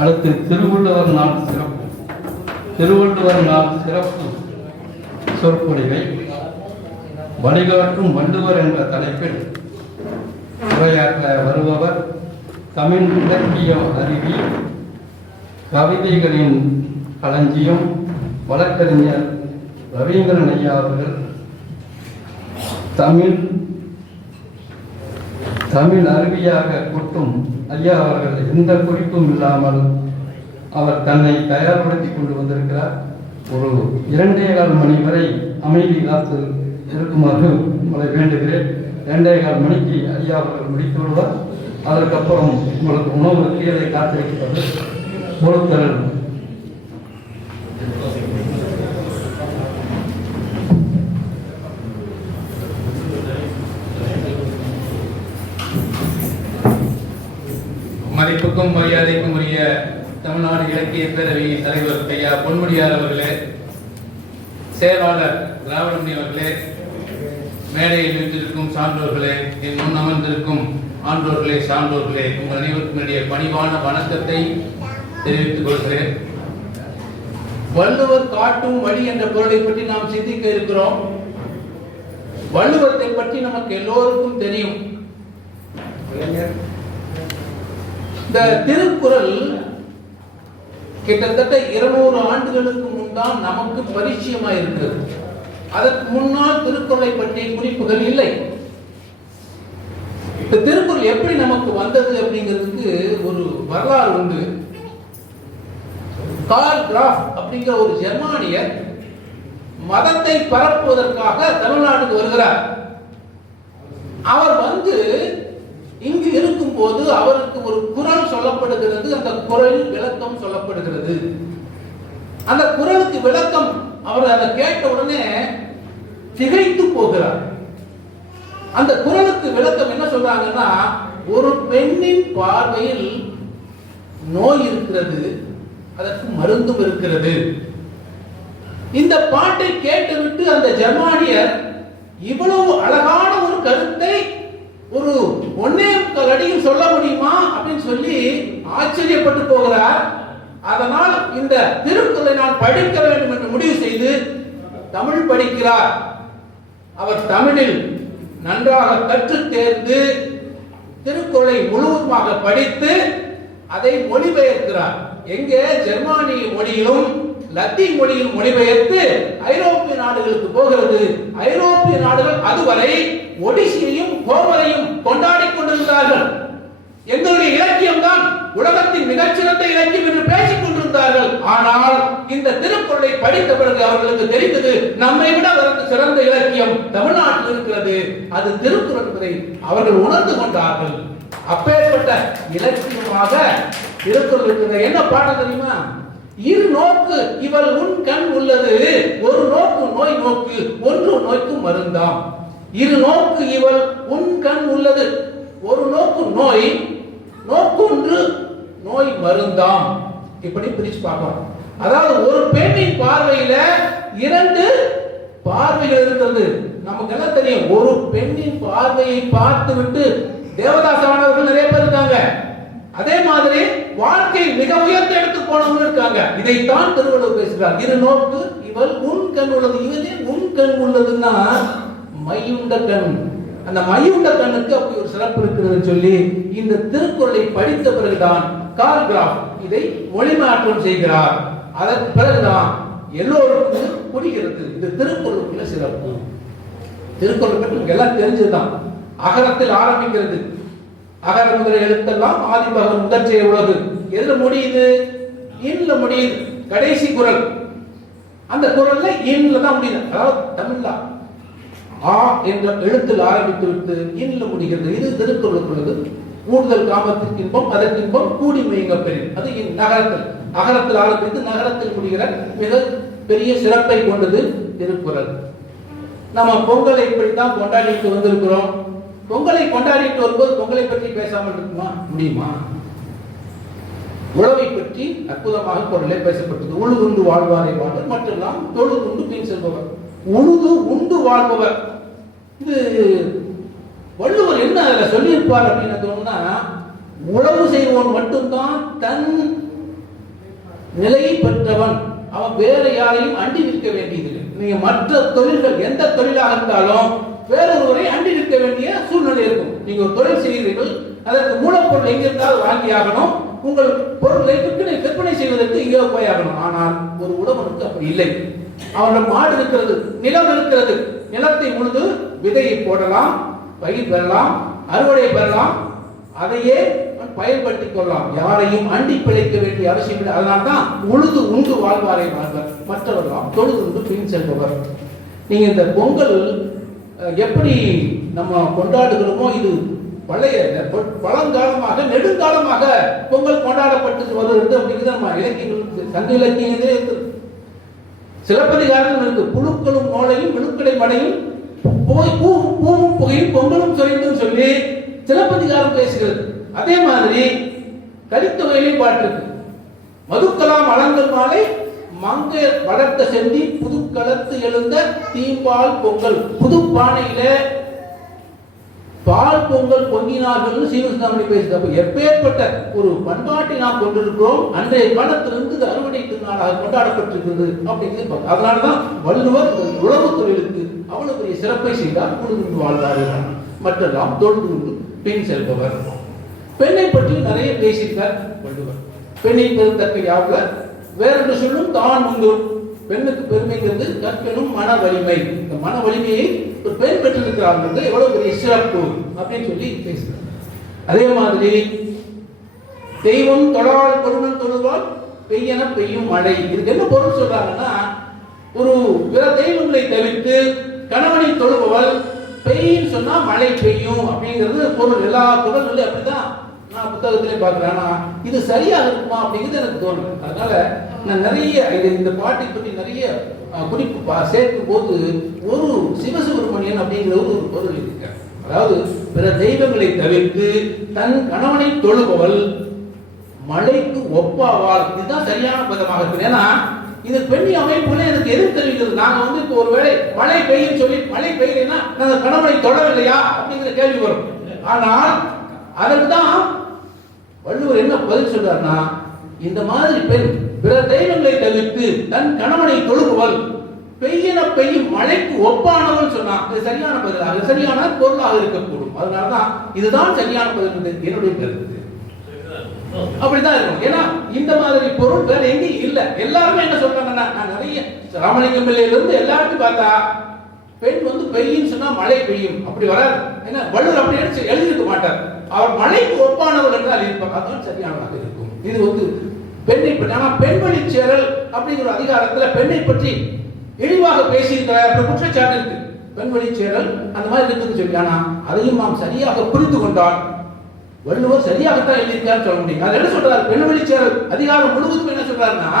அடுத்து திருவள்ளுவர் நாள் சிறப்பு. திருவள்ளுவர் நாள் சிறப்பு சொற்பொழிவை வழிகாட்டும் வள்ளுவர் என்ற தலைப்பில் உரையாற்ற வருபவர் தமிழ் இலக்கிய அறிவி கவிதைகளின் களஞ்சியம் வழக்கறிஞர் ரவீந்திரன் ஐயா அவர்கள் தமிழ் தமிழ் அருவியாக கொட்டும் ஐயா அவர்கள் எந்த குறிப்பும் இல்லாமல் அவர் தன்னை தயார்படுத்திக் கொண்டு வந்திருக்கிறார். ஒரு இரண்டே கால் மணி வரை அமைதி காத்து இருக்குமாறு உங்களை வேண்டுகிறேன். இரண்டே கால் மணிக்கு ஐயா அவர்கள் முடித்து விடுவார். அதற்கப்புறம் உங்களுக்கு உணவு கீழே காத்திருக்கிறது. பொறுத்தல் மதிப்புக்கும் மரியாதைக்கும் உரிய தமிழ்நாடு இலக்கிய பேரவையின் தலைவர் ஐயா பொன்முடியார் அவர்களே செயலாளர் திராவிடமணி அவர்களே மேடையில் வீட்டிற்கும் சான்றோர்களே என் முன் அமர்ந்திருக்கும் ஆன்றோர்களே சான்றோர்களே உங்கள் அனைவருக்கும் என்னுடைய பணிவான வணக்கத்தை தெரிவித்துக் கொள்கிறேன். வள்ளுவர் காட்டும் வழி என்ற பொருளை பற்றி நாம் சிந்திக்க இருக்கிறோம். வள்ளுவத்தை பற்றி நமக்கு எல்லோருக்கும் தெரியும். இந்த திருக்குறள் கிட்டத்தட்ட இருநூறு ஆண்டுகளுக்கு முன் தான் நமக்கு பரிச்சயமா இருக்கிறது. அதற்கு முன்னால் திருக்குறளை பற்றிய குறிப்புகள் இல்லை. இந்த திருக்குறள் எப்படி நமக்கு வந்தது அப்படிங்கிறதுக்கு ஒரு வரலாறு உண்டு. கார்ல் கிராஃப் அப்படிங்கிற ஒரு ஜெர்மானியர் மதத்தை பரப்புவதற்காக தமிழ்நாட்டுக்கு வருகிறார். அவர் வந்து இங்கு இருக்கும்போது அவருக்கு ஒரு குரல் சொல்லப்படுகிறது. அந்த குரலில் விளக்கம் சொல்லப்படுகிறது. அந்த குரலுக்கு விளக்கம் அவர் அதை கேட்ட உடனே திகைத்து போகிறார். அந்த குரலுக்கு விளக்கம் என்ன சொல்றாங்கன்னா ஒரு பெண்ணின் பார்வையில் நோய் இருக்கிறது அதற்கு மருந்தும் இருக்கிறது. இந்த பாட்டை கேட்டுவிட்டு அந்த ஜமானியர் இவ்வளவு அழகான ஒரு கருத்தை ஒரு ஒன்னே முக்கால் அடியில் சொல்ல முடியுமா அப்படின்னு சொல்லி ஆச்சரியப்பட்டு போகிறார். அதனால் இந்த திருக்குறளை நான் படிக்க வேண்டும் என்று முடிவு செய்து தமிழ் படிக்கிறார். அவர் தமிழில் நன்றாக கற்று தேர்ந்து திருக்குறளை முழுவதுமாக படித்து அதை மொழிபெயர்க்கிறார். எங்கே? ஜெர்மானிய மொழியிலும் லத்தீன் மொழியில் மொழிபெயர்த்து ஐரோப்பிய நாடுகளுக்கு போகிறது. ஐரோப்பிய நாடுகள் அதுவரை ஒடிசியையும் ஹோமரையும் கொண்டாடி கொண்டிருந்தார்கள். எங்களுடைய இலக்கியம் தான் உலகத்தின் மிகச்சிறந்த இலக்கியம் என்று பேசிக் கொண்டிருந்தார்கள். ஆனால் இந்த திருக்குறளை படித்த பிறகு அவர்களுக்கு தெரிந்தது நம்மை விட அவருக்கு சிறந்த இலக்கியம் தமிழ்நாட்டில் இருக்கிறது. அது திருக்குறள் என்பதை அவர்கள் உணர்ந்து கொண்டார்கள். அப்பேற்பட்ட இலக்கியமாக திருக்குறள் இருக்கிறது. என்ன பாடம் தெரியுமா? இரு நோக்கு இவள் உன் கண் உள்ளது ஒரு நோக்கு நோய் நோக்கு ஒன்று நோய்க்கு மருந்தாம். இரு நோக்கு இவள் உன் கண் உள்ளது. ஒரு நோக்கு நோய் நோக்கொன்று நோய் மருந்தாம். இப்படி பிரிச்சு பார்க்கலாம் அதாவது ஒரு பெண்ணின் பார்வையில இரண்டு பார்வைகள் இருக்கிறது. நமக்கு என்ன தெரியும்? ஒரு பெண்ணின் பார்வையை பார்த்து விட்டு தேவதாசமானவர்கள் நிறைய பேர் இருக்காங்க. அதே மாதிரி வாழ்க்கை மிக உயர்ந்த இடத்துக்கு போனவங்க இருக்காங்க. இதைத்தான் திருவள்ளுவர் பேசுகிறார். இரு நோக்கு இவள் உன் கண் உள்ளது. இவனே உன் கண் உள்ளதுன்னா மையுண்ட கண். அந்த மையுண்ட கண்ணுக்கு அப்படி ஒரு சிறப்பு இருக்கிறது சொல்லி இந்த திருக்குறளை படித்த பிறகுதான் கார்கிராஃப் இதை மொழிமாற்றம் செய்கிறார். அதன் பிறகுதான் எல்லோருக்கும் புரிகிறது. இந்த திருக்குறளுக்குள்ள சிறப்பு. திருக்குறள் பற்றி உங்களுக்கு எல்லாம் தெரிஞ்சதுதான் அகரத்தில் ஆரம்பிக்கிறது. அகர முதல் எழுத்தெல்லாம் ஆதிபகம் முதற் செய்ய உலகு. எதுல முடியுது? இன்ல முடியுது. கடைசி குரல். அந்த குரல்ல இன்ல தான் முடியுது. அதாவது தமிழ்தான் ஆ என்ற எழுத்தில் ஆரம்பித்து விட்டு இன்ல முடிகிறது. இது திருக்குறளுக்குள்ளது கூடுதல் காமத்திற்கு இன்பம் அதற்கு இன்பம் கூடி மெய்ங்க பெரிய அது நகரத்தில். நகரத்தில் ஆரம்பித்து நகரத்தில் முடிகிற மிக பெரிய சிறப்பை கொண்டது திருக்குறள். நம்ம பொங்கலை இப்படித்தான் கொண்டாடிட்டு வந்திருக்கிறோம். பொங்கலை கொண்டாடிட்டு வரும்போது பொங்கலை பற்றி பேசாமல் இருக்குமா? முடியுமா? உழவை பற்றி அற்புதமாக குரலே பேசப்பட்டது. உழுதுண்டு வாழ்வாரை வாழ்வர் மற்றெல்லாம் தொழுதுண்டு பின் செல்பவர். உழுது உண்டு வாழ்பவர். இது வள்ளுவர் என்ன அதில் சொல்லியிருப்பார் அப்படின்னு தோணுன்னா உழவு செய்வோன் மட்டும்தான் தன் நிலையை பெற்றவன். அவன் வேற யாரையும் அண்டி நிற்க வேண்டியதில்லை. நீங்க மற்ற தொழில்கள் எந்த தொழிலாக இருந்தாலும் வேறொருவரை அண்டி நிற்க வேண்டிய சூழ்நிலை இருக்கும். நீங்க ஒரு தொழில் செய்கிறீர்கள் அதற்கு மூலப்பொருள் எங்கிருந்தால் வாங்கி ஆகணும். உங்கள் பொருளை விற்பனை விற்பனை செய்வதற்கு இங்கே போய் ஆகணும். ஆனால் ஒரு உழவனுக்கு அப்படி இல்லை. அவனிடம் மாடு இருக்கிறது நிலம் இருக்கிறது. நிலத்தை உழுது விதையை போடலாம் பயிர் பெறலாம் அறுவடை பெறலாம். அதையே பயன்படுத்தி பயன்படுத்திக் கொள்ளலாம். யாரையும் அண்டி பிழைக்க வேண்டிய அவசியம் இல்லை. அதனால தான் உழுது உண்டு வாழ்வாரை வாழ்வர். மற்றவர்களாம் தொழுது உண்டு பின் செல்பவர். நீங்க இந்த பொங்கல் எப்படி நம்ம கொண்டாடுகிறோமோ இது பழைய பழங்காலமாக நெடுங்காலமாக பொங்கல் கொண்டாடப்பட்டு வருகிறது. அப்படிங்கிறது நம்ம இலக்கியங்கள் சங்க இலக்கியங்களே சிலப்பதிகாரத்தில் இருக்கு புழுக்களும் நோளையும் விழுக்கடை மடையும் புகை பூ பூவும் புகையும் பொங்கலும் சொரிந்தும் சொல்லி சிலப்பதிகாரம் பேசுகிறது. அதே மாதிரி கலித்தொகையிலையும் பாட்டு இருக்கு மதுக்கலாம் அலங்கல் மாலை மங்க வளர்த்த செந்தி புதுக்களத்து எழுந்த தீம்பால் பொங்கல். புது பானையில பால் பொங்கல் பொங்கினார்கள் சீவசிந்தாமணி பேசுது எப்பேற்பட்ட ஒரு பண்பாட்டை நாம் கொண்டிருக்கிறோம் அன்றைய காலத்திலிருந்து அறுவடை திருநாளாக கொண்டாடப்பட்டிருக்கிறது அப்படிங்கிறது அதனாலதான் வள்ளுவர் இந்த உழவு தொழிலுக்கு அவ்வளவு பெரிய சிறப்பை செய்தார் குழுந்து வாழ்வார்கள் மற்றெல்லாம் தொழுது பின் செல்பவர். பெண்ணை பற்றி நிறைய பேசியிருக்கார் வள்ளுவர். பெண்ணின் பெருந்தக்க யாவில் வேறொன்று சொல்லும் தான் முன்னும் பெண்ணுக்கு பெருமைங்கிறது கற்பெனும் மன வலிமை. இந்த மன வலிமையை ஒரு பெண் பெற்றிருக்கிறார்கள் எவ்வளவு பெரிய சிறப்பு அப்படின்னு சொல்லி பேசுறாங்க. அதே மாதிரி தெய்வம் தொடரால் பொருள் தொழுவால் பெய்யன பெய்யும் மழை. இதுக்கு என்ன பொருள் சொல்றாங்கன்னா ஒரு பிற தெய்வங்களை தவிர்த்து கணவனை தொழுபவள் பெய்யும் சொன்னா மழை பெய்யும் அப்படிங்கிறது பொருள். எல்லா குரல்களும் அப்படிதான் நான் புத்தகத்திலே பார்க்கிறேன். இது சரியாக இருக்குமா அப்படிங்கிறது எனக்கு தோணுது அதனால நான் நிறைய இது இந்த பாட்டை பற்றி நிறைய குறிப்பு சேர்க்கும் போது ஒரு சிவசுப்பிரமணியன் அப்படிங்கிற ஒரு பொருள் இருக்கு. அதாவது பிற தெய்வங்களை தவிர்த்து தன் கணவனை தொழுபவள் மழைக்கு ஒப்பாவாள். இதுதான் சரியான பதமாக இருக்கு ஏன்னா இது பெண்ணி அமைப்புல எனக்கு எது தெரிவிக்கிறது. நாங்க வந்து இப்போ ஒருவேளை மழை பெய்யும் சொல்லி மழை பெய்யலைன்னா நாங்க கணவனை தொடரலையா அப்படிங்கிற கேள்வி வரும். ஆனால் அதற்கு தான் வள்ளுவர் என்ன பதில் சொல்றாருன்னா இந்த மாதிரி பெண் பிற தெய்வங்களை தவிர்த்து தன் கணவனை தொழுகுவள் பெய்யின பெய்யும் மழைக்கு ஒப்பானவள் சொன்னான் இது சரியான பதிலாக சரியான பொருளாக இருக்கக்கூடும். அதனாலதான் இதுதான் சரியான பதில் என்று என்னுடைய கருத்து. அப்படிதான் இருக்கும் ஏன்னா இந்த மாதிரி பொருள் வேற எங்கேயும் இல்ல. எல்லாருமே என்ன சொல்றாங்கன்னா நான் நிறைய ராமலிங்கம் பிள்ளையில இருந்து எல்லாருக்கும் பார்த்தா பெண் வந்து பெய்யும் சொன்னா மழை பெய்யும். அப்படி வராது. ஏன்னா வள்ளுவர் அப்படி எடுத்து எழுதியிருக்க மாட்டார். அவர் மழைக்கு ஒப்பானவர் என்றால் இருப்பார் அதுதான் சரியானதாக இருக்கும். இது வந்து பெண்ணை பற்றி ஆனால் பெண்வழி சேரல் அப்படிங்கிற அதிகாரத்தில் பெண்ணை பற்றி இழிவாக பேசியிருக்கிறார் அப்படி குற்றச்சாட்டு இருக்கு. பெண்வழி சேரல் அந்த மாதிரி இருக்குன்னு சொல்லி ஆனால் அதையும் நாம் சரியாக புரிந்து கொண்டால் வள்ளுவர் சரியாகத்தான் எழுதியிருக்காருன்னு சொல்ல முடியும். அது என்ன சொல்றாரு? பெண்வழி சேரல் அதிகாரம் முழுவதும் என்ன சொல்றாருன்னா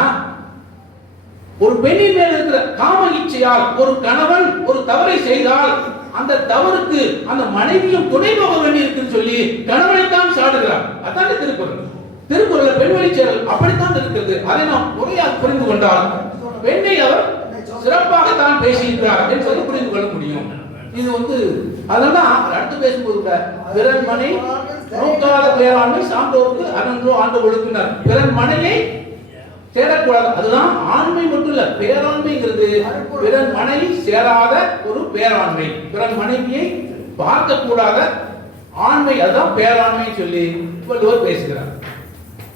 ஒரு பெண்ணின் மேல் இருக்கிற காம இச்சையால் ஒரு கணவன் ஒரு தவறை செய்தால் அந்த தவறுக்கு அந்த மனைவியும் துணை போக வேண்டியிருக்குன்னு சொல்லி கணவனைத்தான் சாடுகிறார். அதான் திருக்குறள். திருக்குறள் பெண்வெளி சேரல் அப்படித்தான் இருக்கிறது. அதை நாம் முறையாக புரிந்து கொண்டால் பெண்ணை அவர் சிறப்பாக தான் பேசியிருக்கிறார் என்பதை புரிந்து கொள்ள முடியும். இது வந்து அதெல்லாம் அடுத்து பேசும்போது கூட பிறன் மனை நோக்காத பேராண்மை சான்றோருக்கு அகன்றோ ஆண்டு ஒழுக்கினர். பிறன் மனையை சேரக்கூடாது. அதுதான் ஆண்மை மட்டும் இல்ல பேராண்மைங்கிறது. பிறன் மனைவி சேராத ஒரு பேராண்மை. பிறன் மனைவியை பார்க்க கூடாத ஆண்மை அதுதான் பேராண்மை சொல்லி வள்ளுவர் பேசுகிறார்.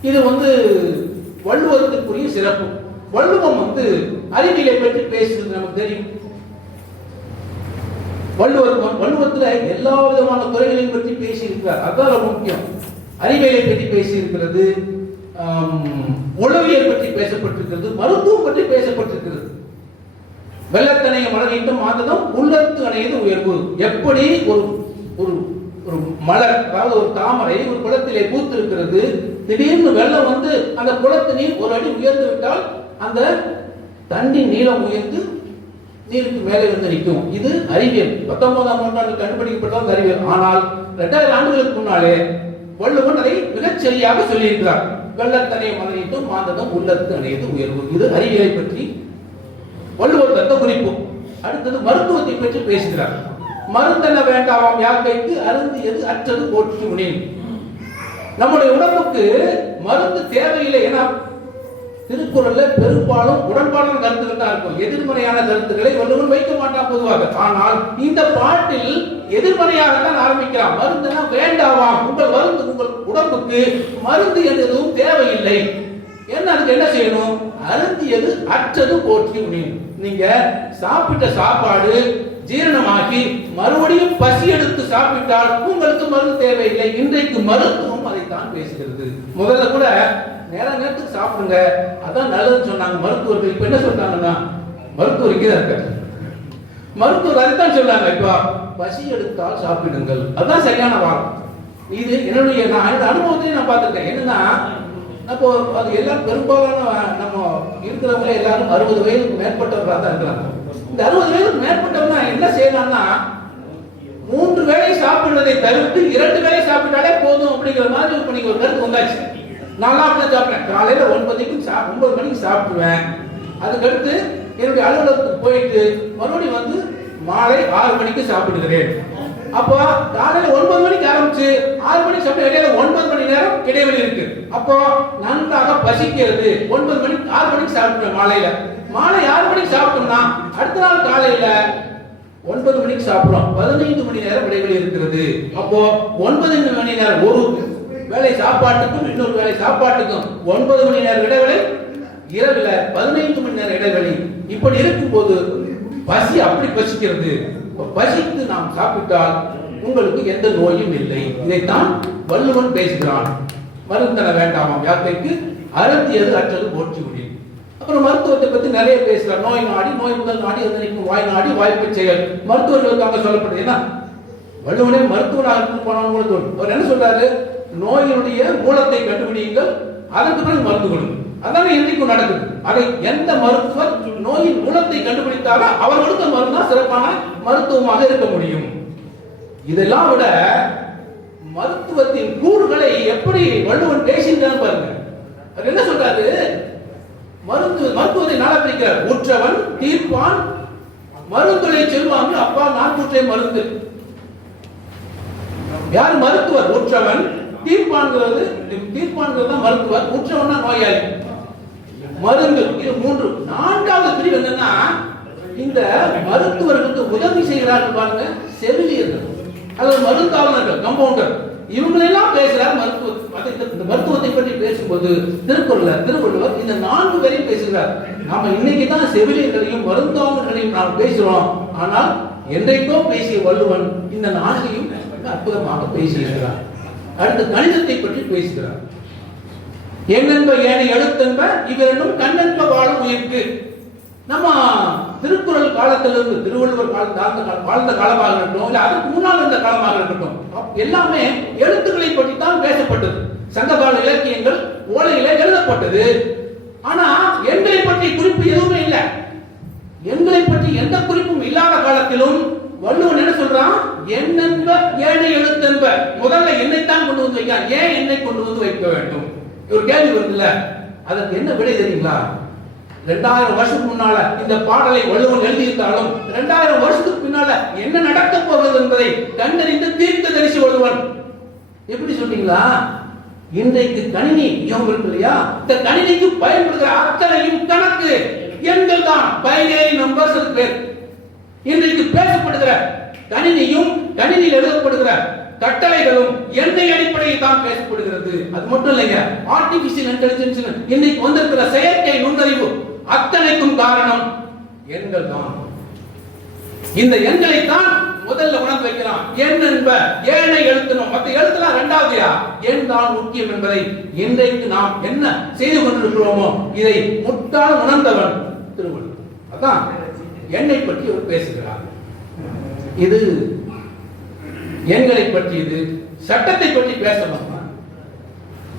இது வந்து வள்ளுவத்துக்குரிய சிறப்பு. வள்ளுவம் வந்து அறிவியலை பற்றி பேசுறது நமக்கு தெரியும். வள்ளுவர் வள்ளுவத்துல எல்லா விதமான துறைகளையும் பற்றி பேசியிருக்கிறார். அதான் ரொம்ப முக்கியம். அறிவியலை பற்றி பேசியிருக்கிறது உளவியல் பற்றி பேசப்பட்டிருக்கிறது மருத்துவம் பற்றி பேசப்பட்டிருக்கிறது. வெள்ளத்தனைய மலர்கிட்டும் மாந்ததும் உள்ளத்து அணையது உயர்வு. எப்படி ஒரு ஒரு ஒரு மலர் அதாவது ஒரு தாமரை ஒரு குளத்திலே பூத்திருக்கிறது திடீர்னு வெள்ளம் வந்து அந்த குளத்து நீர் ஒரு அடி உயர்ந்து விட்டால் அந்த தண்ணி நீளம் உயர்ந்து நீருக்கு மேலே வந்து நிற்கும். இது அறிவியல். பத்தொன்பதாம் நூற்றாண்டு கண்டுபிடிக்கப்பட்டது அறிவியல். ஆனால் இரண்டாயிரம் ஆண்டுகளுக்கு முன்னாலே வள்ளுவன் அதை மிகச்சரியாக சொல்லியிருக்கிறார். வெள்ளத்தனை மலரிட்டும் மாந்ததும் உள்ளத்து அணையது உயர்வு. இது அறிவியலை பற்றி வள்ளுவர் தத்த குறிப்பு. அடுத்தது மருத்துவத்தை பற்றி பேசுகிறார். மருந்தென வேண்டாமாம் யாக்கைக்கு அருந்தியது அற்றது போற்று முனின் நம்முடைய உடம்புக்கு மருந்து தேவையில்லை ஏன்னா திருக்குறள்ல பெரும்பாலும் உடன்பாடான கருத்துக்கள் தான் இருக்கும். எதிர்மறையான கருத்துக்களை வள்ளுவன் வைக்க மாட்டான் பொதுவாக. ஆனால் இந்த பாட்டில் எதிர்மறையாகத்தான் ஆரம்பிக்கிறான். மருந்துனா வேண்டாமா? உங்கள் மருந்து உங்கள் உடம்புக்கு மருந்து எதுவும் தேவையில்லை. என்ன அதுக்கு என்ன செய்யணும்? அருந்தியது அற்றது போற்றி முடியும் நீங்க சாப்பிட்ட சாப்பாடு ஜீரணமாகி மறுபடியும் பசி எடுத்து சாப்பிட்டால் உங்களுக்கு மருந்து தேவையில்லை. இன்றைக்கு மருத்துவம் அதைத்தான் பேசுகிறது. முதல்ல கூட நேர நேரத்துக்கு சாப்பிடுங்க. அதான் நல்லதுன்னு சொன்னாங்க. மருத்துவர்கள் இப்ப என்ன சொல்றாங்கன்னா மருத்துவர் இங்கே தான் இருக்காரு. மருத்துவர் அதைத்தான் சொல்றாங்க. இப்போ பசி எடுத்தால் சாப்பிடுங்கள். அதுதான் சரியான வாரம் இது என்னுடைய நான் என்னோட அனுபவத்தையும் நான் பார்த்திருக்கேன். என்னன்னா இப்போ அது எல்லாம் பெரும்பாலான நம்ம இருக்கிறவங்க எல்லாரும் அறுபது வயதுக்கு மேற்பட்டவர்களாக தான் இருக்கிறாங்க. இந்த அறுபது வயதுக்கு மேற்பட்டவங்க என்ன செய்யலாம்னா மூன்று வேளை சாப்பிடுவதை தவிர்த்து இரண்டு வேளை சாப்பிட்டாலே போதும் அப்படிங்கிற மாதிரி இப்ப நீங்க ஒரு கருத்து வந்தாச்சு. நல்லா அப்படி சாப்பிட்டேன். காலையில ஒன்பதுக்கு சா ஒன்பது மணிக்கு சாப்பிடுவேன் அதுக்கடுத்து என்னுடைய அலுவலகத்துக்கு போயிட்டு மறுபடியும் வந்து மாலை ஆறு மணிக்கு சாப்பிடுகிறேன். அப்போ காலையில ஒன்பது மணிக்கு ஆரம்பிச்சு ஆறு மணிக்கு சாப்பிட்டு இடையில ஒன்பது மணி நேரம் இடைவெளி இருக்கு. அப்போ நன்றாக பசிக்கிறது. ஒன்பது மணிக்கு ஆறு மணிக்கு சாப்பிடுவேன் மாலையில. மாலை ஆறு மணிக்கு சாப்பிட்டோம்னா அடுத்த நாள் காலையில ஒன்பது மணிக்கு சாப்பிடுறோம். பதினைந்து மணி நேரம் இடைவெளி இருக்கிறது. அப்போ ஒன்பது மணி நேரம் ஒரு வேலை சாப்பாட்டுக்கும் இன்னொரு வேலை சாப்பாட்டுக்கும் ஒன்பது மணி நேரம் இடைவெளி இரவுல பதினைந்து மணி நேரம் இடைவெளி. இப்படி இருக்கும்போது பசி அப்படி பசிக்கிறது. பசித்து நாம் சாப்பிட்டால் உங்களுக்கு எந்த நோயும் இல்லை. இதைத்தான் வள்ளுவன் பேசுகிறான். மருந்தன வேண்டாமாம் யாத்திரைக்கு. அருந்தியது அற்றது போற்றி முடியும் அப்புறம் மருத்துவத்தை பத்தி நிறைய பேசுறார் நோய் நாடி நோய் முதல் நாடி எதனைக்கும் வாய் நாடி வாய்ப்பு செயல் மருத்துவர்களுக்கு அங்க சொல்லப்படுது என்ன? வள்ளுவனே மருத்துவனாக இருந்து போனாலும் கூட தோணும் அவர் என்ன சொல்றாரு? நோயினுடைய மூலத்தை கண்டுபிடியுங்கள் அதற்கு பிறகு மருந்து கொடுங்க அதானே இன்றைக்கும் நடக்குது. அதை எந்த மருத்துவர் நோயின் மூலத்தை கண்டுபிடித்தாரோ அவர் கொடுத்த சிறப்பான மருத்துவமாக இருக்க முடியும். இதெல்லாம் விட மருத்துவத்தின் கூறுகளை எப்படி வள்ளுவன் பேசின்றான் பாருங்க. அவர் என்ன சொல்றாரு? மருந்து மருத்துவத்தை நாள பிரிக்கிறார் உற்றவன் தீர்ப்பான் மருந்துளை செல்வாங்க. அப்பா நான் கூற்றை மருந்து. யார் மருத்துவர்? உற்றவன் தீர்ப்பான்கிறது தீர்ப்பான்கிறது தான் மருத்துவர். உற்றவன்னா நோயாளி. மருந்து. இது மூன்று. நான்காவது பிரிவு என்னன்னா இந்த மருத்துவர்களுக்கு உதவி செய்கிறார்கள் பாருங்க செவிலியர்கள். அல்லது மருந்தாளர்கள் கம்பவுண்டர். இவங்களெல்லாம் பேசுறார் மருத்துவ இந்த மருத்துவத்தை பற்றி பேசும்போது திருக்குறள்ல திருவள்ளுவர் இந்த நான்கு பேரையும் பேசுகிறார். நாம இன்னைக்கு தான் செவிலியர்களையும் மருந்தாளர்களையும் நாம் பேசுறோம். ஆனால் என்றைக்கோ பேசிய வள்ளுவன் இந்த நான்கையும் அற்புதமாக பேசியிருக்கிறார். அடுத்து கணிதத்தை பற்றி பேசுகிறார். என்னென்ப ஏனை எழுத்தென்ப இவரிடம் கண்ணென்ப வாழும் உயிர்க்கு நம்ம திருக்குறள் காலத்திலிருந்து திருவள்ளுவர் காலம் வாழ்ந்த வாழ்ந்த காலமாக இருக்கட்டும் இல்ல அதுக்கு முன்னால் இருந்த காலமாக இருக்கட்டும் எல்லாமே எழுத்துக்களை பற்றி தான் பேசப்பட்டது. சங்ககால இலக்கியங்கள் ஓலையில எழுதப்பட்டது. ஆனா எண்களை பற்றி குறிப்பு எதுவுமே இல்லை. எண்களை பற்றி எந்த குறிப்பும் இல்லாத காலத்திலும் வள்ளுவன் என்ன சொல்றான்? எண்ணென்ப ஏழை எழுத்தென்ப. முதல்ல என்னைத்தான் கொண்டு வந்து வைக்கிறான். ஏன் என்னை கொண்டு வந்து வைக்க வேண்டும்? ஒரு கேள்வி வருதுல்ல. அதற்கு என்ன விடை தெரியுங்களா? ரெண்டாயிரம் வருஷத்துக்கு முன்னால இந்த பாடலை வள்ளுவன் எழுதியிருந்தாலும் ரெண்டாயிரம் வருஷத்துக்கு பின்னால என்ன நடக்க போகிறது என்பதை கண்டறிந்து தீர்க்க தரிசி வள்ளுவன் எப்படி சொன்னீங்களா? இன்றைக்கு கணினி யோகம் இருக்கு இல்லையா? இந்த கணினிக்கு பயன்படுகிற அத்தனையும் கணக்கு எண்கள் தான் பைனரி நம்பர்ஸ் இருக்கு. பேர் இன்றைக்கு பேசப்படுகிற கணினியும் கணினியில் எழுதப்படுகிற கட்டளைகளும் எண்ணெய் அடிப்படையில் தான் பேசப்படுகிறது. அது மட்டும் இல்லைங்க ஆர்டிபிஷியல் இன்டெலிஜென்ஸ் இன்னைக்கு வந்திருக்கிற செயற்கை நுண்ணறிவு அத்தனைக்கும் காரணம் எண்கள் தான். இந்த எண்களை தான் முதல்ல உணர்ந்து வைக்கிறான் எண் என்ப ஏழை எழுத்தணும். மற்ற எழுத்துலாம் இரண்டாவதுயா எண் தான் முக்கியம் என்பதை இன்றைக்கு நாம் என்ன செய்து கொண்டிருக்கிறோமோ இதை முட்டால் உணர்ந்தவன் திருவள்ளுவர். அதான் எண்ணை பற்றி அவர் பேசுகிறார். இது எண்களை பற்றியது சட்டத்தை பற்றி பேசலாம்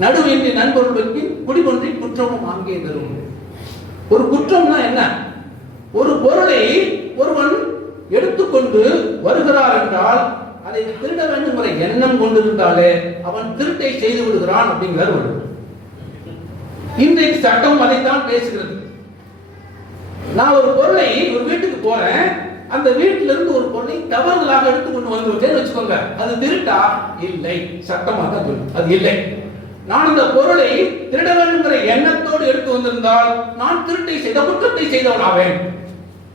நடுவின்றி நண்பொருள் வைப்பின் குடிபொன்றி குற்றமும் அங்கே தரும். ஒரு குற்றம்னா என்ன? ஒரு பொருளை ஒருவன் எடுத்துக்கொண்டு வருகிறார் என்றால் அதை திருட வேண்டும் என்ற எண்ணம் கொண்டிருந்தாலே அவன் திருட்டை செய்து விடுகிறான் அப்படிங்கிறார் ஒரு இன்றைக்கு சட்டம் அதைத்தான் பேசுகிறது. நான் ஒரு பொருளை ஒரு வீட்டுக்கு போறேன். அந்த வீட்டில இருந்து ஒரு பொருளை தவறுதலாக எடுத்து கொண்டு வந்து விட்டேன்னு வச்சுக்கோங்க. அது திருட்டா? இல்லை. சட்டமாக தான் அது இல்லை. நான் அந்த பொருளை திருட வேண்டுங்கிற எண்ணத்தோடு எடுத்து வந்திருந்தால் நான் திருட்டை செய்த குற்றத்தை செய்தவனாவேன்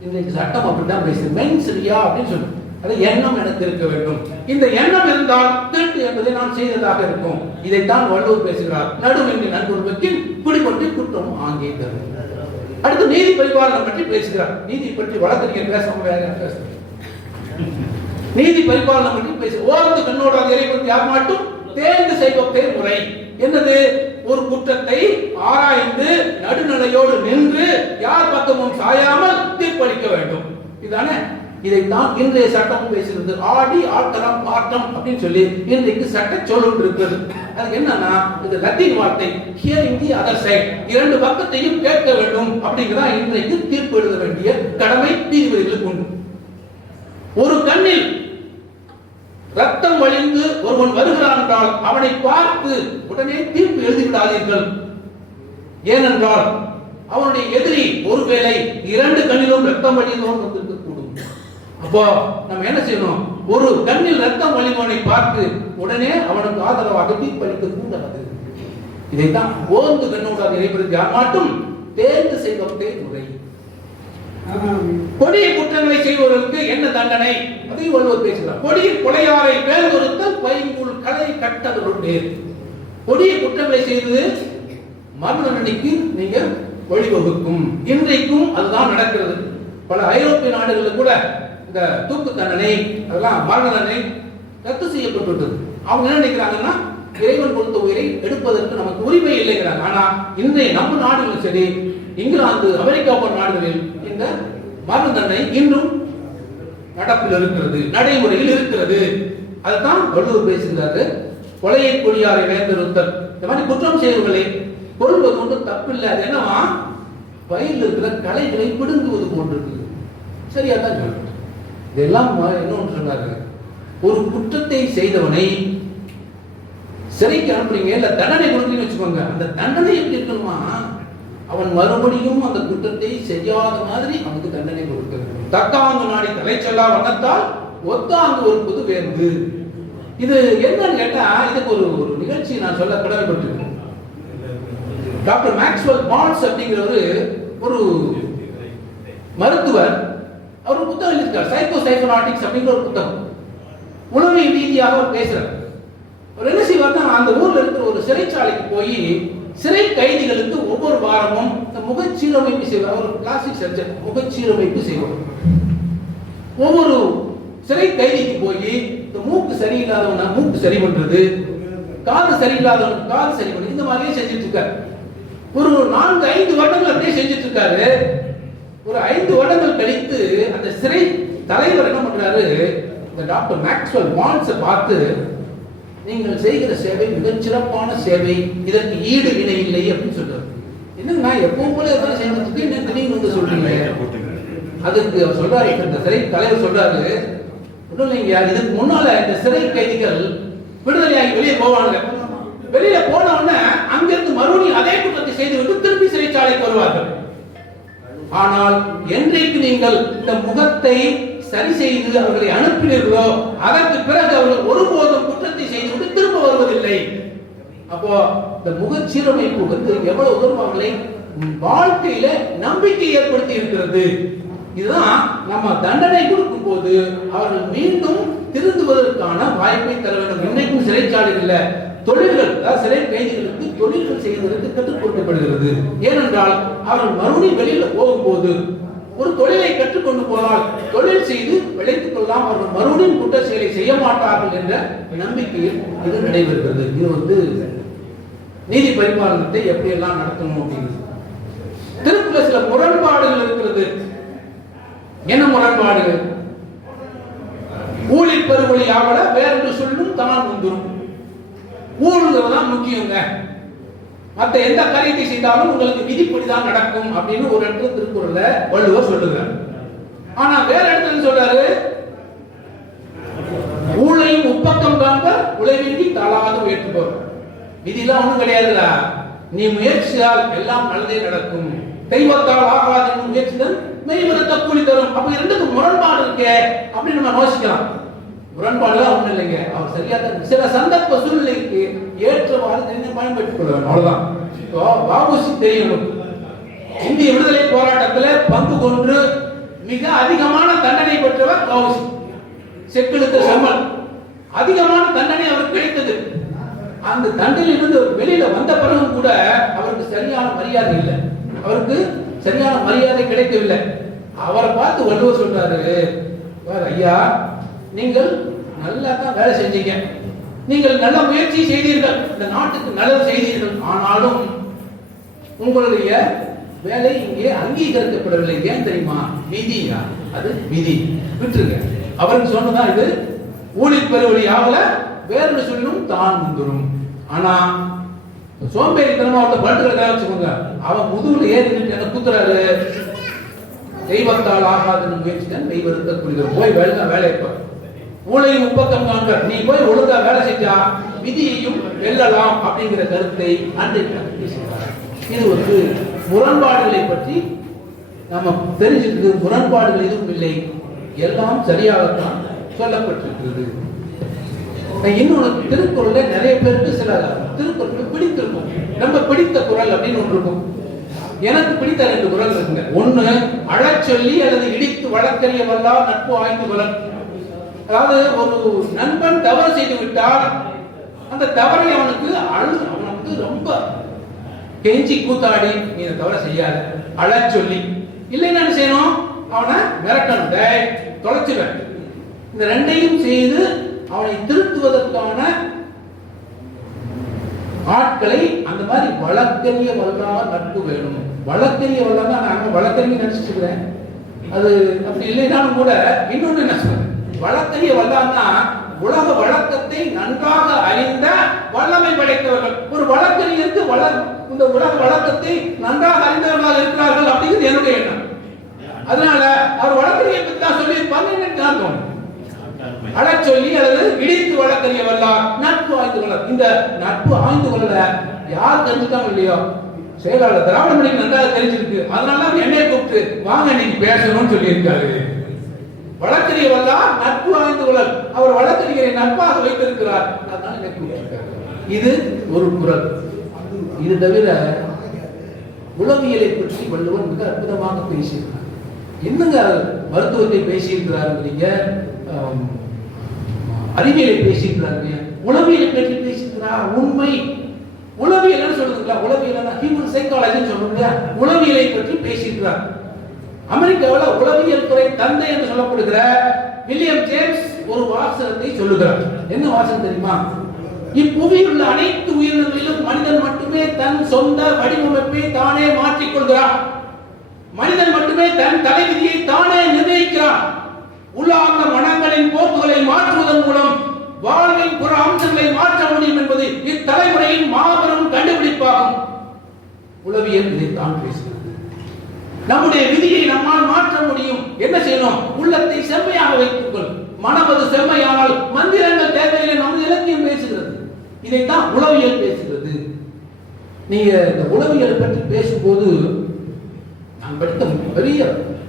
இன்றைக்கு சட்டம் அப்படிதான் பேசுது மென் சரியா அப்படின்னு சொல்லு அது எண்ணம் எனக்கு இருக்க வேண்டும். இந்த எண்ணம் இருந்தால் திருட்டு என்பதை நான் செய்ததாக இருக்கும். இதைத்தான் வள்ளுவர் பேசுகிறார். நடுவென்று நண்பர்களுக்கு குடிக்கொண்டு குற்றம் ஆங்கே தரும் அடுத்து நீதி பரிபாலனம் பற்றி பேசுகிறார். நீதி பற்றி வழக்கறிஞர் பேச வேற யார் நீதி பரிபாலனம் பற்றி பேசு. கண்ணோட கண்ணோடாத பற்றி யார் மாட்டும் தேர்ந்து செய்வதே முறை. என்னது? ஒரு குற்றத்தை ஆராய்ந்து நடுநிலையோடு நின்று யார் பக்கமும் சாயாமல் தீர்ப்பளிக்க வேண்டும். இதுதானே இதைத்தான் இன்றைய சட்டம் பேசுகிறது. ஆடி ஆட்டரம் பாட்டம் அப்படின்னு சொல்லி இன்றைக்கு சட்ட சொல்லும் இருக்கிறது அது என்னன்னா இந்த லத்தீன் வார்த்தை. ஹியரிங் தி அதர் சைட் இரண்டு பக்கத்தையும் கேட்க வேண்டும் அப்படிங்கிறதா இன்றைக்கு தீர்ப்பு எழுத வேண்டிய கடமை நீதிபதிகளுக்கு உண்டு. ஒரு கண்ணில் ரத்தம் வழிந்து ஒருவன் வருகிறான் என்றால் அவனை பார்த்து உடனே தீர்ப்பு எழுதிவிடாதீர்கள். ஏனென்றால் அவனுடைய எதிரி ஒருவேளை இரண்டு கண்ணிலும் ரத்தம் வழிந்தவன் வந்திருக்க கூடும். அப்போ நம்ம என்ன செய்யணும்? ஒரு கண்ணில் ரத்தம் வழிந்தவனை பார்த்து உடனே அவனுக்கு ஆதரவாக தீர்ப்பளிக்க கூடாது. இதைத்தான் ஓந்து கண்ணோட இறைவனுக்கு யார் மட்டும் தேர்ந்து செய்வதே முறை. கொடிய குற்றங்களை செய்வதற்கு என்ன தண்டனை? அதையும் வள்ளுவர் பேசுகிறார். கொடிய கொலையாரை பேர்ந்தொருத்தல் பைங்குள் கதை கட்டவருடைய கொடிய குற்றங்களை செய்வது மரண தண்டனைக்கு நீங்க வழிவகுக்கும். இன்றைக்கும் அதுதான் நடக்கிறது. பல ஐரோப்பிய நாடுகளில் கூட இந்த தூக்கு தண்டனை அதெல்லாம் மரண தண்டனை ரத்து செய்யப்பட்டுவிட்டது. அவங்க என்ன நினைக்கிறாங்கன்னா இறைவன் கொடுத்த உயிரை எடுப்பதற்கு நமக்கு உரிமை இல்லைங்கிறாங்க. ஆனா இன்றைய நம்ம நாடுகளும் சரி இங்கிலாந்து அமெரிக்கா போன்ற நாடுகளில் இந்த மரண தண்டனை இன்னும் நடப்பில் இருக்கிறது நடைமுறையில் இருக்கிறது. அதுதான் வள்ளுவர் பேசுகிறாரு கொலையை கொடியாரை வேந்திருத்தல் இந்த மாதிரி குற்றம் செய்வர்களை கொள்வது ஒன்றும் தப்பில்லை. அது என்னவா? வயலில் இருக்கிற களைகளை பிடுங்குவது போன்றது. சரியா தான் சொல்றேன் இதெல்லாம் இன்னொன்று சொன்னாரு. ஒரு குற்றத்தை செய்தவனை சிறைக்கு அனுப்புறீங்க இல்ல தண்டனை கொடுக்குறீங்கன்னு வச்சுக்கோங்க. அந்த தண்டனை எப்படி இருக்கணுமா? அவன் மறுபடியும் அந்த குற்றத்தை செய்யாத மாதிரி அவனுக்கு தண்டனை கொடுக்க வேண்டும். தக்காங்கு நாடி தலை செல்லா வண்ணத்தால் ஒத்தாங்கு ஒரு வேந்து இது என்னன்னு கேட்டா இதுக்கு ஒரு ஒரு நிகழ்ச்சி நான் சொல்ல கடமைப்பட்டிருக்கேன். டாக்டர் மேக்ஸ்வெல் பால்ஸ் அப்படிங்கிறவரு ஒரு மருத்துவர். அவர் ஒரு புத்தகம் எழுதியிருக்கார். சைக்கோ சைக்கோனாட்டிக்ஸ் அப்படிங்கிற ஒரு புத்தகம். உணவை ரீதியாக அவர் பேசுறார். அவர் என்ன செய்வார்னா அந்த ஊர்ல இருக்கிற ஒரு சிறைச்சாலைக்கு போய் சிறை கைதிகளுக்கு ஒவ்வொரு வாரமும் இந்த முகச்சீரமைப்பு செய்வார். அவர் பிளாஸ்டிக் சர்ஜன் முகச்சீரமைப்பு செய்வார். ஒவ்வொரு சிறை கைதிக்கு போய் இந்த மூக்கு சரியில்லாதவன மூக்கு சரி பண்றது காது சரியில்லாதவன் காது சரி பண்ணி இந்த மாதிரியே செஞ்சுட்டு இருக்காரு ஒரு நான்கு ஐந்து வருடங்கள் அப்படியே செஞ்சுட்டு இருக்காரு ஒரு ஐந்து வருடங்கள் கழித்து அந்த சிறை தலைவர் என்ன பண்றாரு? இந்த டாக்டர் மேக்ஸ்வெல் வான்ஸை பார்த்து நீங்கள் செய்கிற சேவை மிகச் சிறப்பான சேவை. இதற்கு ஈடு இணை இல்லை அப்படின்னு சொல்றாரு. என்னங்க நான் எப்பவும் போல எதாவது செய்யறதுக்கு என்ன திடீர்னு வந்து சொல்றீங்க? அதுக்கு அவர் சொல்றாரு இந்த சிறை தலைவர் சொல்றாரு ஒன்றும் இல்லைங்க இதுக்கு முன்னால இந்த சிறை கைதிகள் விடுதலையாகி வெளியே போவாங்க வெளியில போன உடனே அங்கிருந்து மறுபடியும் அதே குற்றத்தை செய்துவிட்டு திருப்பி சிறைச்சாலைக்கு வருவார்கள். ஆனால் என்றைக்கு நீங்கள் இந்த முகத்தை சரி செய்து அவர்களை அனுப்பினீர்களோ அதற்கு பிறகு அவர்கள் ஒருபோதும் குற்றத்தை செய்துவிட்டு திரும்ப வருவதில்லை. அப்போ இந்த முகச்சீரமைப்பு வந்து எவ்வளவு தூரம் அவர்களை வாழ்க்கையில நம்பிக்கை ஏற்படுத்தி இருக்கிறது. இதுதான் நம்ம தண்டனை கொடுக்கும் போது அவர்கள் மீண்டும் திருந்துவதற்கான வாய்ப்பை தர வேண்டும். இன்னைக்கும் சிறைச்சாலைகள்ல தொழில்கள் அதாவது சிறை கைதிகளுக்கு தொழில்கள் செய்வதற்கு கற்றுக் கொடுக்கப்படுகிறது. ஏனென்றால் அவர்கள் மறுபடியும் வெளியில போகும்போது ஒரு தொழிலை கற்றுக்கொண்டு போனால் தொழில் செய்து விளைத்துக் கொள்ளலாம் அவர்கள் மறுபடியும் குற்ற செயலை செய்ய மாட்டார்கள் என்ற நம்பிக்கையில் இது நடைபெறுகிறது. இது வந்து நீதி பரிமாறத்தை எப்படியெல்லாம் நடத்தணும் அப்படின்னு திருக்குள்ள சில முரண்பாடுகள் இருக்கிறது. என்ன முரண்பாடுகள்? ஊழில் பெருவழி ஆவல வேறொன்று சொல்லும் தான் முந்துரும் ஊழுங்கிறது தான் முக்கியங்க. மற்ற எந்த காரியத்தை செய்தாலும் உங்களுக்கு விதிப்படிதான் நடக்கும் அப்படின்னு ஒரு இடத்துல திருக்குறள்ல வள்ளுவர் சொல்லுகிறார். ஆனா வேற இடத்துல சொல்றாரு? ஊழையும் உப்பக்கம் காண்ப உழைவின்றி தளாது வேட்டுபவர் விதிலாம் ஒண்ணும் கிடையாதுடா. நீ முயற்சியால் எல்லாம் நல்லதே நடக்கும். தெய்வத்தால் ஆகாது என்னும் முயற்சிதான் மெய்வரத்தை கூலி தரும். அப்ப இரண்டுக்கு முரண்பாடு இருக்கே அப்படின்னு நம்ம யோசிக்கலாம். முரண்பாடுலாம் ஒன்றும் இல்லைங்க. அவர் சரியா தான் சில சந்தர்ப்ப சூழ்நிலைக்கு ஏற்றவாறு நின்று பயன்படுத்திக் கொள்வேன் வேண்டும் அவ்வளவுதான். இப்போ பாபுசி தெரியும். இந்திய விடுதலை போராட்டத்தில் பங்கு கொண்டு மிக அதிகமான தண்டனை பெற்றவர் வஉசி செக்கிழுத்த செம்மல். அதிகமான தண்டனை அவருக்கு கிடைத்தது. அந்த தண்டனையிலிருந்து வெளியில வந்த பிறகும் கூட அவருக்கு சரியான மரியாதை இல்லை. அவருக்கு சரியான மரியாதை கிடைக்கவில்லை. அவரை பார்த்து வள்ளுவர் சொல்றாரு ஐயா நீங்கள் நல்லா தான் வேலை செஞ்சீங்க. நீங்கள் நல்ல முயற்சி செய்தீர்கள். இந்த நாட்டுக்கு நல்லது செய்தீர்கள். ஆனாலும் உங்களுடைய வேலை இங்கே அங்கீகரிக்கப்படவில்லை. ஏன் தெரியுமா? விதியா அது விதி. விட்டுருங்க. அவருக்கு சொன்னதான் இது. ஊழில் பெருவழி ஆகல. வேறு சொல்லும் தான் முந்துரும் ஆனா சோம்பேறித்தனமா அவர்கிட்ட படுத்துக்கிறதா வச்சுக்கோங்க. அவன் முதுகுல ஏறி நின்று என்ன குத்துறாரு? தெய்வத்தால் ஆகாதுன்னு முயற்சிதான் தெய்வத்தை புரிதல் போய் வேலை வேலை பாரு ஊழையும் உப்பக்கம் காண்க. நீ போய் ஒழுங்கா வேலை செஞ்சா விதியையும் வெல்லலாம் அப்படிங்கிற கருத்தை அன்றைக்கு இது வந்து முரண்பாடுகளை பற்றி நம்ம தெரிஞ்சுக்கிறது முரண்பாடுகள் எதுவும் இல்லை. எல்லாம் சரியாகத்தான் சொல்லப்பட்டிருக்கிறது. இன்னொன்று திருக்குறள்ல நிறைய பேருக்கு சில திருக்குறள் பிடித்திருக்கும். ரொம்ப பிடித்த குரல் அப்படின்னு ஒன்று இருக்கும். எனக்கு பிடித்த ரெண்டு குரல் இருக்குங்க. ஒண்ணு அழச்சொல்லி அல்லது இடித்து வழக்கறிய வல்லா நட்பு ஆய்ந்து வளர் அதாவது ஒரு நண்பன் தவறு செய்து விட்டால் அந்த தவறை அவனுக்கு அழு அவனுக்கு ரொம்ப கெஞ்சி கூத்தாடி நீ இந்த தவறை செய்யாத. அழ சொல்லி. இல்லைன்னா என்ன செய்யணும்? அவனை மிரட்டணும். டேய் தொலைச்சிடுவேன் இந்த ரெண்டையும் செய்து அவனை திருத்துவதற்கான ஆட்களை அந்த மாதிரி வழக்கறிய வல்லாம நட்பு வேணும். வழக்கறிய வல்லாம நான் வழக்கறிய நினைச்சிருக்கிறேன் அது அப்படி இல்லைனாலும் கூட இன்னொன்று என்ன சொல்றேன் வழக்கறிய வல்லான்னா உலக வழக்கத்தை நன்றாக அறிந்த வல்லமை படைத்தவர்கள். ஒரு வழக்கறிஞருக்கு வள இந்த உலக வழக்கத்தை நன்றாக அறிந்தவர்களாக இருக்கிறார்கள் அப்படிங்கிறது என்னுடைய எண்ணம். அதனால அவர் வழக்கறிஞர் பத்தி தான் சொல்லி எனக்கு நான் அழச் சொல்லி அல்லது இடித்து வழக்கறிய வல்லார். நட்பு ஆய்ந்து கொள்ள இந்த நட்பு ஆய்ந்து கொள்ள யார் தெரிஞ்சுட்டாங்க இல்லையோ? செயலாளர் திராவிட மொழிக்கு நன்றாக தெரிஞ்சிருக்கு. அதனால தான் என்னை கூப்பிட்டு வாங்க நீங்க பேசணும்னு சொல்லியிருக்காரு. வழக்கறிய வல்லார் நட்பு ஆய்ந்து கொள்ள அவர் வழக்கறிஞரை நட்பாக வைத்திருக்கிறார். இது ஒரு குரல். இது தவிர உளவியலை பற்றி வள்ளுவர் மிக அற்புதமாக பேசியிருக்கிறார். என்னங்க மருத்துவத்தை பேசியிருக்கிறாருங்கிறீங்க? அறிவியலை பேசியிருக்கிறாருங்க. உளவியலை பற்றி பேசியிருக்கிறார்? உண்மை. உளவியல் சொல்லுதுங்களா உளவியல் ஹியூமன் சைக்காலஜின்னு சொல்லுங்க உளவியலை பற்றி பேசியிருக்கிறார். அமெரிக்காவில் உளவியல் துறை தந்தை என்று சொல்லப்படுகிற வில்லியம் ஜேம்ஸ் ஒரு வாசகத்தை சொல்லுகிறார். என்ன வாசகம் தெரியுமா? இப்புவியில் உள்ள அனைத்து உயிரினங்களிலும் மனிதன் மட்டுமே தன் சொந்த வடிவமைப்பை தானே மாற்றிக்கொள்கிறான் மனிதன் மட்டுமே தன் தலைவிதியை தானே நிர்ணயிக்கிறான் உள்ளார்ந்த மனங்களின் போக்குகளை மாற்றுவதன் மூலம் வாழ்வின் புற அம்சங்களை மாற்ற முடியும் என்பது இத்தலைமுறையின் மா கண்டுபிடிப்பாகும் உளவியல் இதைத்தான் பேசுகிறது நம்முடைய விதியை நம்மால் மாற்ற முடியும். என்ன செய்யணும்? உள்ளத்தை செம்மையாக வைத்துக்கொள். மனமது செம்மையானால் மந்திரங்கள் தேவையில்லை நமது இலக்கியம் பேசுகிறது. இதைத்தான் உளவியல் பேசுகிறது. நீங்க இந்த உளவியலை பற்றி பேசும்போது நான் படித்த பெரிய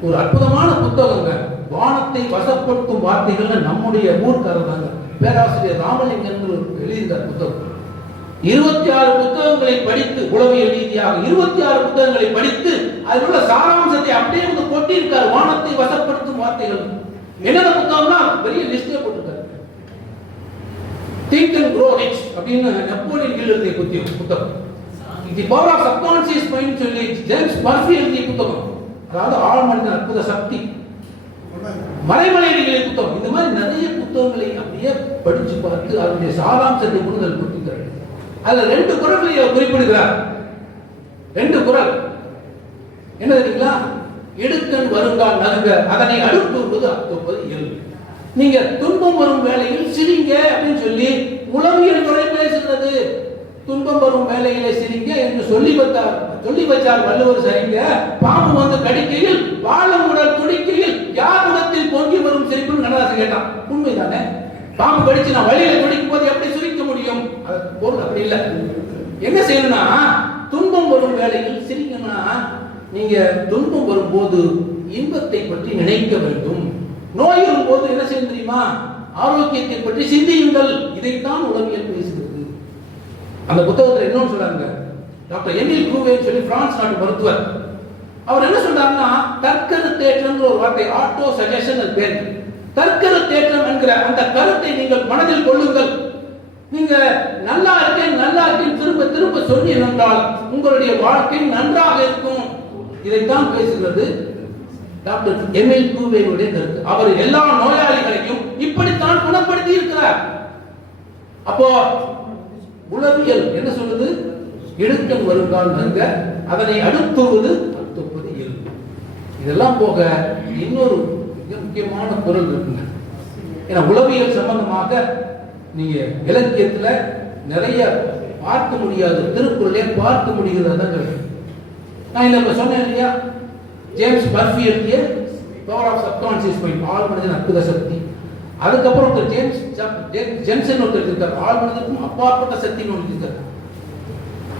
ஒரு அற்புதமான புத்தகங்க. வானத்தை வசப்படுத்தும் வார்த்தைகள்னு நம்முடைய ஊர்க்காரர் தாங்க. பேராசிரியர் ராமலிங்கன் எழுதியிருந்தார் புத்தகம். இருபத்தி ஆறு புத்தகங்களை படித்து உளவியல் ரீதியாக இருபத்தி ஆறு புத்தகங்களை படித்து அதில் உள்ள சாராம்சத்தை அப்படியே வந்து கொட்டியிருக்கார். வானத்தை வசப்படுத்தும் வார்த்தைகள். என்னென்ன புத்தகம்னா பெரிய லிஸ்டே போட்டிருக்காரு. திங்க் அண்ட் க்ரோ ரிச் அப்படின்னு நெப்போலியன் ஹில் எழுதிய புத்தகம் புத்தகம். The power of subconscious mind சொல்லி ஜேம்ஸ் பர்ஃபி எழுதிய புத்தகம். அதாவது ஆழ் மனிதன் அற்புத சக்தி. மலைமலைகளின் புத்தகம். இந்த மாதிரி நிறைய புத்தகங்களை அப்படியே படிச்சு பார்த்து அதனுடைய சாராம்சத்தை முன்னுதல் கொடுத்துக்கிறார் அதுல ரெண்டு குரல்களை அவர் குறிப்பிடுகிறார். ரெண்டு குரல். என்ன தெரியுங்களா? இடுக்கண் வருங்கால் நடுங்க அதனை அடுத்துவது அத்துவது இயல்பு. நீங்க துன்பம் வரும் வேலையில் சிரிங்க அப்படின்னு சொல்லி உளவியல் துறை பேசுகிறது. துன்பம் வரும் வேலையில சிரிங்க என்று சொல்லி வைத்தார் சொல்லி வச்சார் வள்ளுவர் சரிங்க. பாம்பு வந்து கடிக்கையில் வாழும் உடல் துடிக்கையில் யார் உடத்தில் பொங்கி வரும் சிரிப்புன்னு கண்ணதாசன் கேட்டான். உண்மைதானே? பாம்பு கடிச்சு நான் வழியில துடிக்கும் போது எப்படி சிரிக்க பொருள் அப்படி இல்லை. என்ன செய்யணும்னா துன்பம் வரும் வேலையில் சிரிக்கணும்னா நீங்க துன்பம் வரும்போது இன்பத்தை பற்றி நினைக்க வேண்டும். நோய் வரும்போது என்ன செய்ய தெரியுமா? ஆரோக்கியத்தை பற்றி சிந்தியுங்கள். இதைத்தான் உளவியல் பேசுகிறது. அந்த புத்தகத்தில் இன்னொன்று சொல்றாங்க. டாக்டர் எமில் க்ரூவேன்னு சொல்லி பிரான்ஸ் நாட்டு மருத்துவர். அவர் என்ன சொல்றாருன்னா தற்கருத்தேற்றம்ன்ற ஒரு வார்த்தை ஆட்டோ சஜஷன் அது பேர் தற்கருத்தேற்றம் என்கிற அந்த கருத்தை நீங்கள் மனதில் கொள்ளுங்கள். நீங்க நல்லா இருக்கேன் நல்லா இருக்கேன் திரும்ப திரும்ப சொல்லி இருந்தால் உங்களுடைய வாழ்க்கை நன்றாக இருக்கும். இதைத்தான் பேசுகிறது டாக்டர் எம்எல் கூவேனுடைய கருத்து. அவர் எல்லா நோயாளிகளையும் இப்படித்தான் குணப்படுத்தி இருக்கிறார். அப்போ உளவியல் என்ன சொல்லுது? இழுக்கம் வருங்கால் நங்க அதனை அடுத்துவது அத்துப்பது இயல்பு. இதெல்லாம் போக இன்னொரு மிக முக்கியமான பொருள் இருக்குங்க. ஏன்னா உளவியல் சம்பந்தமாக நீங்க இலக்கியத்துல நிறைய பார்க்க முடியாது திருக்குறளே பார்க்க முடிகிறது தான் நான் இந்த சொன்னேன் இல்லையா? ஜேம்ஸ் பர்ஃபி எழுதிய பவர் ஆஃப் சப்கான்சியஸ் மைண்ட் ஆள் மனிதன் அற்புத சக்தி. அதுக்கப்புறம் ஒருத்தர் ஜேம்ஸ் ஜப்- ஜென்சன் ஒருத்தர் இருக்கார் ஆள் மனிதனுக்கும் அப்பாற்பட்ட சக்தின்னு ஒன்று இருக்கார்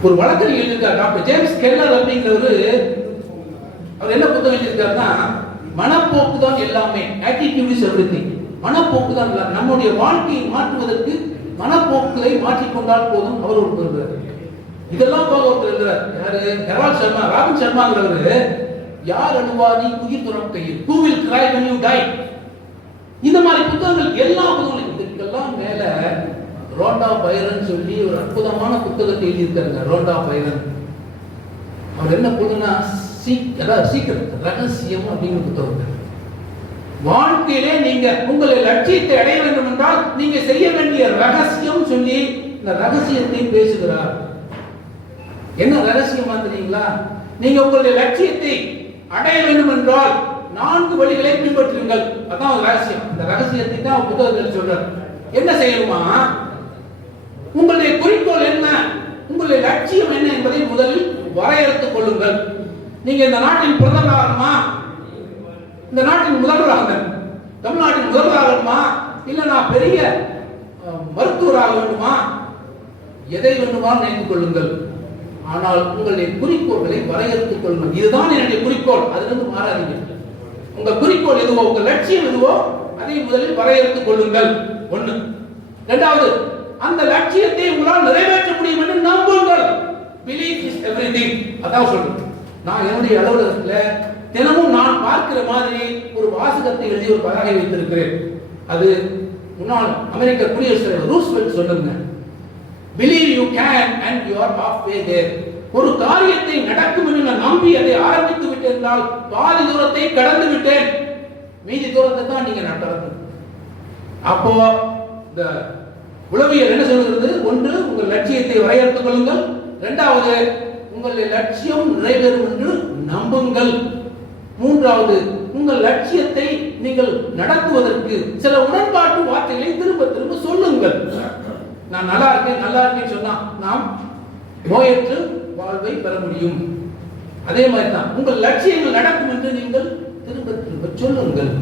ஒரு வழக்கறிஞர் எழுதியிருக்கார். டாக்டர் ஜேம்ஸ் கெல்லர் அப்படிங்கிறவரு அவர் என்ன புத்தகம் எழுதியிருக்காருன்னா மனப்போக்கு தான் எல்லாமே ஆட்டிடியூட் இஸ் எவ்ரிதிங் மனப்போக்கு தான் எல்லாம் நம்முடைய வாழ்க்கையை மாற்றுவதற்கு மனப்போக்குகளை மாற்றிக்கொண்டால் போதும் அவர் ஒரு பெறுகிறார் இதெல்லாம் போக ஒருத்தர் எழுதுறார் யாரு? சர்மா ராபின் சர்மாங்கிறவரு யார் அணுவாதி உயிர் துறக்கையில்? Who will cry when you die? இந்த மாதிரி புத்தகங்கள் எல்லா புத்தகங்களும் இதுக்கெல்லாம் மேல ரோண்டா பைரன் சொல்லி ஒரு அற்புதமான புத்தகத்தை எழுதியிருக்காருங்க ரோண்டா பைரன். அவர் என்ன புதுனா சீக் அதாவது சீக்கிரம் ரகசியம் அப்படிங்கிற புத்தகம் வாழ்க்கையிலே நீங்க உங்களை லட்சியத்தை அடைய வேண்டும் என்றால் நீங்க செய்ய வேண்டிய ரகசியம் சொல்லி இந்த ரகசியத்தை பேசுகிறார். என்ன ரகசியம் தெரியுங்களா நீங்க உங்களுடைய லட்சியத்தை அடைய வேண்டும் என்றால் நான்கு வழிகளை பின்பற்றுங்கள். அதான் ஒரு ரகசியம். இந்த ரகசியத்தை தான் புத்தகத்தில் சொல்றார். என்ன செய்யணுமா? உங்களுடைய குறிக்கோள் என்ன? உங்களுடைய லட்சியம் என்ன என்பதை முதலில் வரையறுத்துக் கொள்ளுங்கள். நீங்க இந்த நாட்டின் பிரதமர் ஆகணுமா இந்த நாட்டின் முதல்வராக தமிழ்நாட்டின் முதல்வராக வேண்டுமா இல்ல நான் பெரிய மருத்துவராக வேண்டுமா? எதை வேண்டுமா நினைத்துக் கொள்ளுங்கள். ஆனால் உங்களுடைய குறிக்கோள்களை வரையறுத்துக் கொள்ளுங்கள். இதுதான் என்னுடைய குறிக்கோள். அதிலிருந்து மாறாதீங்க உங்க குறிக்கோள் எதுவோ உங்க லட்சியம் எதுவோ அதை முதலில் வரையறுத்துக் கொள்ளுங்கள். ஒண்ணு. இரண்டாவது அந்த லட்சியத்தை உங்களால் நிறைவேற்ற முடியும் என்று நம்புங்கள். பிலீவ் இஸ் எவ்ரிதிங் அதான் சொல்றேன். நான் என்னுடைய அலுவலகத்தில் தினமும் நான் பார்க்கிற மாதிரி ஒரு வாசகத்தை எழுதி ஒரு பதாகை வைத்திருக்கிறேன். அது முன்னாள் அமெரிக்க குடியரசு ரூஸ்வெல்ட் சொல்லுங்க. Believe you can and you are half way there ஒரு காரியத்தை நடக்கும் என்று நான் நம்பி அதை ஆரம்பித்து விட்டிருந்தால் பாதி தூரத்தை கடந்து விட்டேன். மீதி தூரத்தை தான் நீங்க நடக்கணும் அப்போ இந்த உளவியல் என்ன சொல்கிறது? ஒன்று உங்கள் லட்சியத்தை வரையறுத்துக் கொள்ளுங்கள். இரண்டாவது உங்களுடைய லட்சியம் நிறைவேறும் என்று நம்புங்கள். மூன்றாவது உங்கள் லட்சியத்தை நீங்கள் நடத்துவதற்கு சில உடன்பாட்டு வார்த்தைகளை திரும்ப திரும்ப சொல்லுங்கள். நான் நல்லா இருக்கேன் நல்லா இருக்கேன்னு சொன்னா நாம் நோயற்று வாழ்வை பெற முடியும். அதே மாதிரி தான் உங்கள் லட்சியங்கள் நடக்கும் என்று நீங்கள் திரும்ப திரும்ப சொல்லுங்கள்.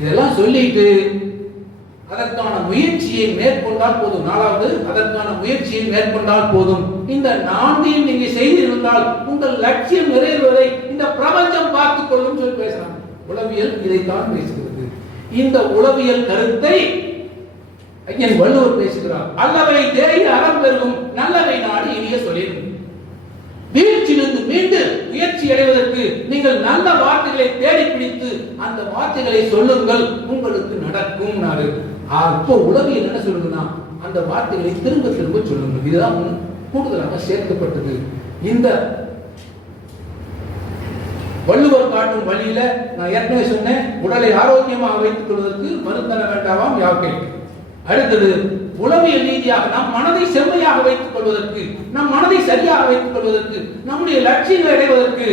இதெல்லாம் சொல்லிட்டு அதற்கான முயற்சியை மேற்கொண்டால் போதும். நாலாவது அதற்கான முயற்சியை மேற்கொண்டால் போதும். இந்த நான்கையும் நீங்க செய்திருந்தால் உங்கள் லட்சியம் நிறைவேறுவதை இந்த பிரபஞ்சம் கொள்ளும் சொல்லி பேசுறாங்க உளவியல் இதைத்தான் பேசுகிறது. இந்த உளவியல் கருத்தை ஐயன் வள்ளுவர் பேசுகிறார். அல்லவை தேடி அறம் பெருகும் நல்லவை நாடு இனிய சொல்லிடும். வீழ்ச்சியிலிருந்து மீண்டு முயற்சி அடைவதற்கு நீங்கள் நல்ல வார்த்தைகளை தேடி பிடித்து அந்த வார்த்தைகளை சொல்லுங்கள். உங்களுக்கு நடக்கும் நாடு. அப்போ உளவியல் என்ன சொல்லுதுன்னா அந்த வார்த்தைகளை திரும்ப திரும்ப சொல்லுங்கள். இதுதான் கூடுதலாக சேர்க்கப்பட்டது. இந்த வள்ளுவர் காட்டும் வழியில நான் ஏற்கனவே சொன்னேன் உடலை ஆரோக்கியமாக வைத்துக் கொள்வதற்கு மருந்தன வேண்டாமாம் யாக்கை அடுத்தது உளவியல் ரீதியாக நம் மனதை செம்மையாக வைத்துக் கொள்வதற்கு நம் மனதை சரியாக வைத்துக் கொள்வதற்கு நம்முடைய லட்சியங்களை அடைவதற்கு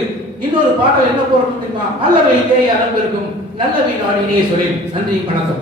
இன்னொரு பாடல் என்ன போறோம் தெரியுமா? அல்லவை தேய அறம்பிருக்கும் நல்லவை நாடினே சொல்லி நன்றி வணக்கம்.